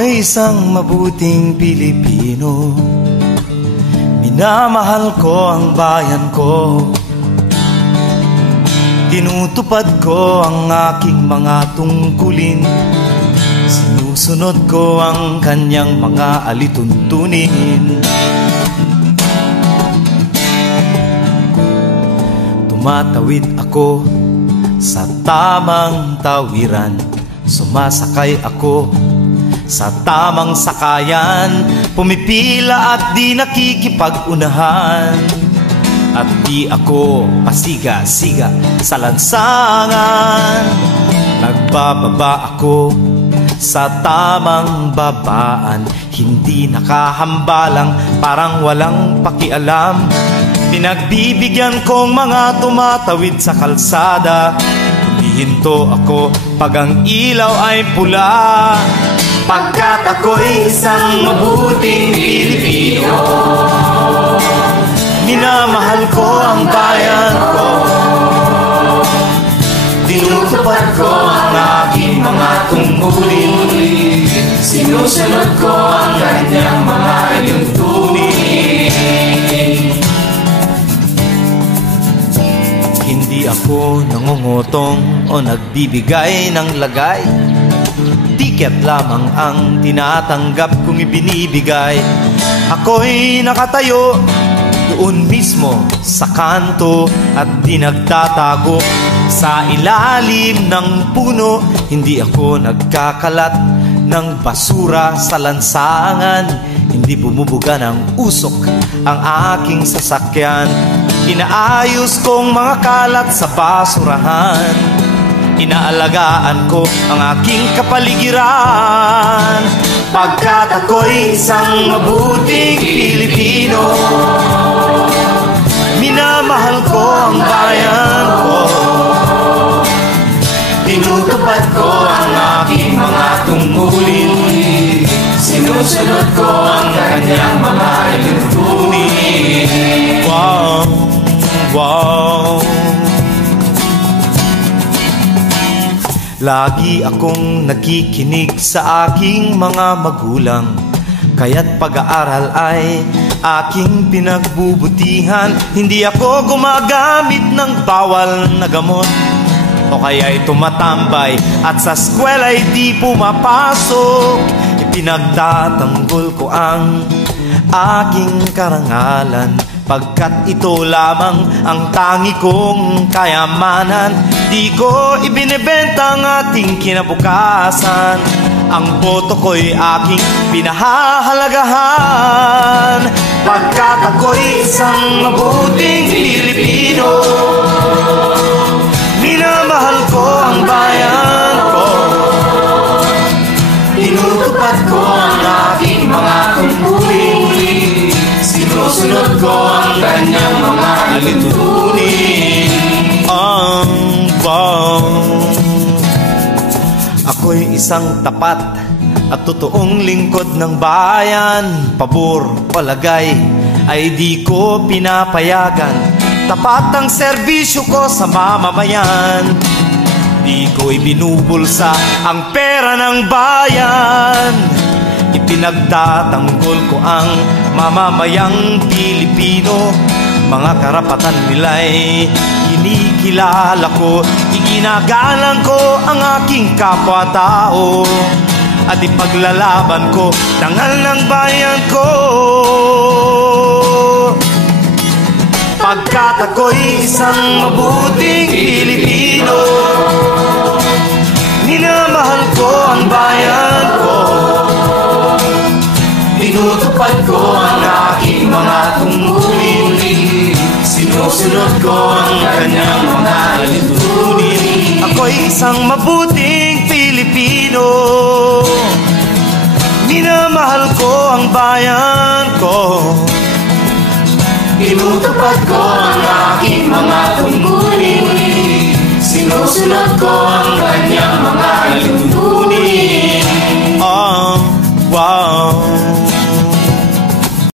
Ako'y isang mabuting Pilipino. Minamahal ko ang bayan ko. Tinutupad ko ang aking mga tungkulin. Sinusunod ko ang kanyang mga alituntunin. Tumatawid ako sa tamang tawiran. Sumasakay ako sa tamang sakayan. Pumipila at di nakikipag-unahan. At di ako pasiga-siga sa lansangan. Nagbababa ako sa tamang babaan. Hindi nakahambalang, parang walang pakialam. Pinagbibigyan kong mga tumatawid sa kalsada. Humihinto ako pag ang ilaw ay pula. Pagkat ako'y isang mabuting Pilipino. Minamahal ko ang bayan ko. Tinutupad ko ang aking mga tungkulin. Sinusunod ko ang kanyang mga tuntunin. Hindi ako nangungutong o nagbibigay ng lagay. Tiket lamang ang tinatanggap kong ibinibigay. Ako'y nakatayo doon mismo sa kanto at di nagtatago sa ilalim ng puno. Hindi ako nagkakalat ng basura sa lansangan. Hindi bumubuga ng usok ang aking sasakyan. Inaayos kong mga kalat sa basurahan. Inaalagaan ko ang aking kapaligiran. Pagkat ako'y isang mabuting Pilipino. Minamahal ko ang bayan ko. Tinutupad ko ang aking mga tungkulin. Sinusunod ko ang kanyang mga tuntunin. Wow, wow. Lagi akong nakikinig sa aking mga magulang. Kaya't pag-aaral ay aking pinagbubutihan. Hindi ako gumagamit ng bawal na gamot, o kaya'y tumatambay at sa eskwela'y di pumapasok. Ipinagtatanggol ko ang aking karangalan, pagkat ito lamang ang tangi kong kayamanan. Di ko ibinebenta ang ating kinabukasan. Ang boto ko'y aking pinahahalagahan. Pagkat ako'y isang mabuting Pilipino. Minamahal ko ang bayan ko. Tinutupad ko ang aking mga tungkulin. Sinusunod ko ang kanyang mga alituntunin. Ako'y isang tapat at totoong lingkod ng bayan. Pabor o lagay ay di ko pinapayagan. Tapat ang serbisyo ko sa mamamayan. Di ko ibinubulsa ang pera ng bayan. Ipinagtatanggol ko ang mamamayang Pilipino. Mga karapatan nila'y kinikilala ko. Iginagalang ko ang aking kapwa-tao. At ipaglalaban ko dangal ng bayan ko. Pagkat ako'y isang mabuting Pilipino. Minamahal ko ang bayan ko. Tinutupad ko ang aking mga tungkulin. Sinusunod ko ang kanyang mga alituntunin. Ako'y isang mabuting Pilipino. Minamahal ko ang bayan ko. Tinutupad ko ang aking mga tungkulin. Sinusunod ko ang kanyang mga alituntunin. Wow.